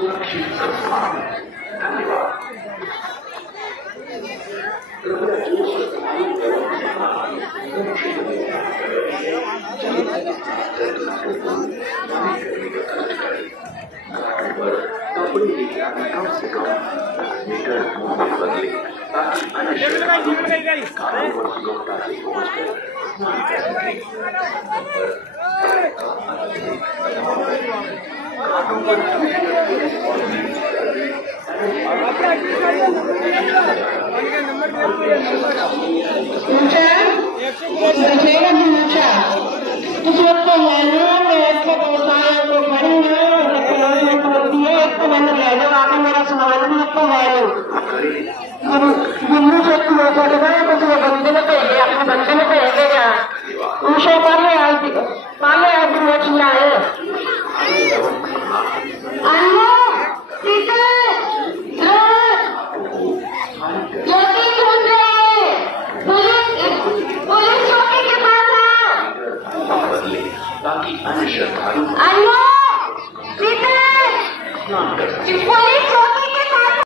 सुरक्षित संस्थान। धन्यवाद। कृपया जो सरकारी कपड़े ले जाना कम से कम 10 मीटर दूर में बदले ताकि अन्य कानून और सुगमता से ताकि अन्य श्रद्धालु